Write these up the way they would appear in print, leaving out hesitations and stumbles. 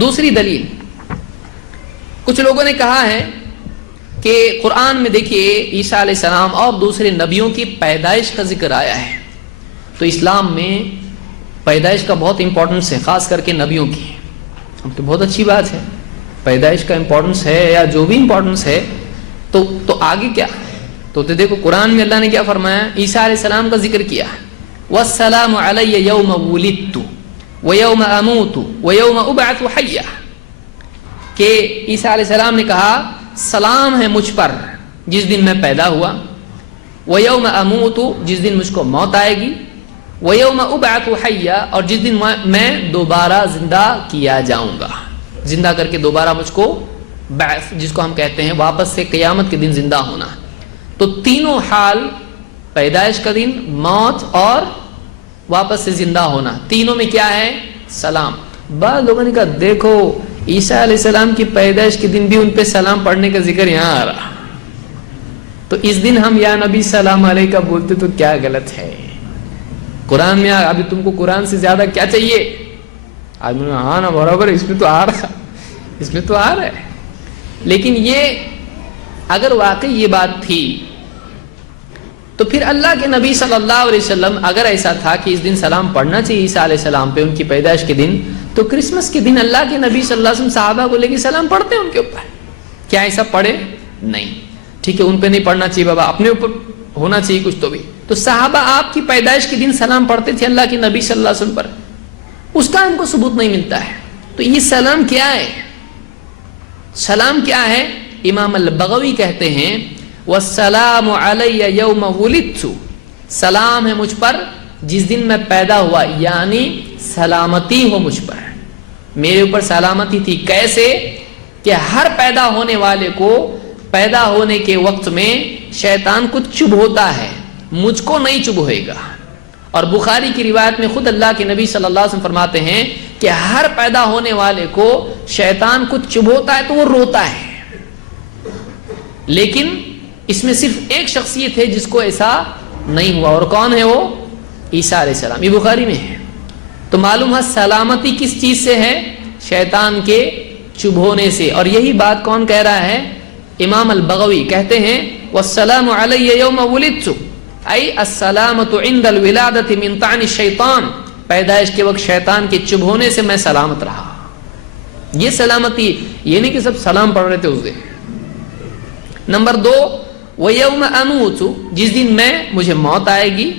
دوسری دلیل، کچھ لوگوں نے کہا ہے کہ قرآن میں دیکھیے عیسیٰ علیہ السلام اور دوسرے نبیوں کی پیدائش کا ذکر آیا ہے، تو اسلام میں پیدائش کا بہت امپورٹنس ہے، خاص کر کے نبیوں کی. تو بہت اچھی بات ہے، پیدائش کا امپورٹنس ہے یا جو بھی امپورٹنس ہے، تو آگے کیا؟ تو دیکھو قرآن میں اللہ نے کیا فرمایا، عیسیٰ علیہ السلام کا ذکر کیا، وَالسَّلَامُ عَلَيَّ يَوْمَ وُلِدتُّ وَيَوْمَ أَمُوتُ وَيَوْمَ أُبْعَثُ حَيًّا، کہ عیسیٰ علیہ السلام نے کہا سلام ہے مجھ پر جس دن میں پیدا ہوا، وَيَوْمَ أَمُوتُ جس دن مجھ کو موت آئے گی، وَيَوْمَ أُبْعَثُ حَيًّا اور جس دن میں دوبارہ زندہ کیا جاؤں گا، زندہ کر کے دوبارہ مجھ کو بعث جس کو ہم کہتے ہیں واپس سے قیامت کے دن زندہ ہونا. تو تینوں حال، پیدائش کا دن، موت اور واپس سے زندہ ہونا، تینوں میں کیا ہے؟ سلام. بعض لوگوں نے کہا دیکھو عیسیٰ علیہ السلام کی پیدائش کے دن بھی ان پہ سلام پڑھنے کا ذکر یہاں آ رہا، تو اس دن ہم یا نبی سلام علیہ کا بولتے تو کیا غلط ہے؟ قرآن میں ابھی تم کو قرآن سے زیادہ کیا چاہیے؟ آدمی ہاں نا برابر، اس میں تو آ رہا، اس میں تو آ رہا ہے. لیکن یہ اگر واقعی یہ بات تھی تو پھر اللہ کے نبی صلی اللہ علیہ وسلم اگر ایسا تھا کہ اس دن سلام پڑھنا چاہیے عیسیٰ علیہ السلام پہ ان کی پیدائش کے دن، تو کرسمس کے دن اللہ کے نبی صلی اللہ علیہ وسلم صحابہ کو لے کے سلام پڑھتے ہیں ان کے اوپر. کیا ایسا پڑھے؟ نہیں. ٹھیک ہے ان پہ نہیں پڑھنا چاہیے بابا، اپنے اوپر ہونا چاہیے کچھ تو بھی. تو صحابہ آپ کی پیدائش کے دن سلام پڑھتے تھے اللہ کے نبی صلی اللہ علیہ وسلم پر، اس کا ان کو ثبوت نہیں ملتا ہے. تو یہ سلام کیا ہے؟ سلام کیا ہے؟ امام البغوی کہتے ہیں وَالسَّلَامُ عَلَيَّ يَوْمَ وُلِدْتُ، سلام ہے مجھ پر جس دن میں پیدا ہوا، یعنی سلامتی ہو مجھ پر، میرے اوپر سلامتی تھی. کیسے؟ کہ ہر پیدا ہونے والے کو پیدا ہونے کے وقت میں شیطان کچھ چبھوتا ہے، مجھ کو نہیں چبھوئے گا. اور بخاری کی روایت میں خود اللہ کے نبی صلی اللہ علیہ وسلم فرماتے ہیں کہ ہر پیدا ہونے والے کو شیطان کچھ چبھوتا ہے تو وہ روتا ہے، لیکن اس میں صرف ایک شخصیت ہے جس کو ایسا نہیں ہوا، اور کون ہے وہ؟ عیسیٰ علیہ السلام. یہ بخاری میں ہے. تو معلوم ہے سلامتی کس چیز سے ہے؟ شیطان کے چبھونے سے. اور یہی بات کون کہہ رہا ہے؟ امام البغوی کہتے ہیں والسلام علی یوم ولدت ای السلامت عند الولادت من طعن الشیطان، پیدائش کے وقت شیطان کے چبھونے سے میں سلامت رہا. یہ سلامتی، یہ نہیں کہ سب سلام پڑھ رہے تھے اس دن. نمبر 2 وَيَوْمَ أَمُوتُ جس دن مجھے موت آئے گی،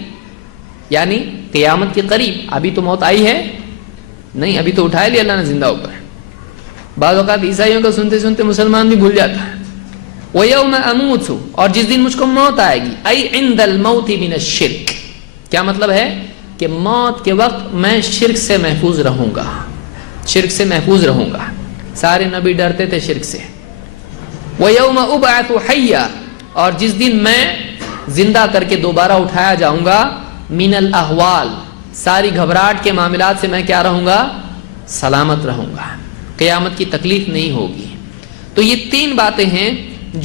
یعنی قیامت کے قریب. ابھی تو موت آئی ہے نہیں، ابھی تو اٹھا لیا اللہ نے زندہ اوپر. بعض اوقات عیسائیوں کا سنتے سنتے مسلمان بھی بھول جاتا ہے. وَيَوْمَ أَمُوتُ اور جس دن مجھ کو موت آئے گی، اَيْ عِنْدَ الْمَوْتِ مِنَ الشِّرْكِ، کیا مطلب ہے؟ کہ موت کے وقت میں شرک سے محفوظ رہوں گا، شرک سے محفوظ رہوں گا. سارے نبی ڈرتے تھے شرک سے. وَيَوْمَ أُبْعَثُ حَيًّا اور جس دن میں زندہ کر کے دوبارہ اٹھایا جاؤں گا، من الاحوال ساری گھبراہٹ کے معاملات سے میں کیا رہوں گا؟ سلامت رہوں گا، قیامت کی تکلیف نہیں ہوگی. تو یہ 3 باتیں ہیں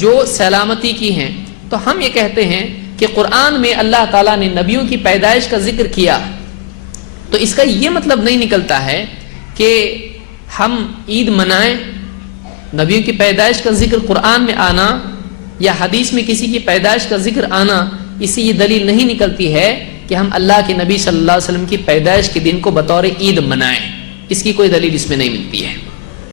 جو سلامتی کی ہیں. تو ہم یہ کہتے ہیں کہ قرآن میں اللہ تعالیٰ نے نبیوں کی پیدائش کا ذکر کیا، تو اس کا یہ مطلب نہیں نکلتا ہے کہ ہم عید منائیں. نبیوں کی پیدائش کا ذکر قرآن میں آنا یا حدیث میں کسی کی پیدائش کا ذکر آنا، اس سے یہ دلیل نہیں نکلتی ہے کہ ہم اللہ کے نبی صلی اللہ علیہ وسلم کی پیدائش کے دن کو بطور عید منائیں. اس کی کوئی دلیل اس میں نہیں ملتی ہے.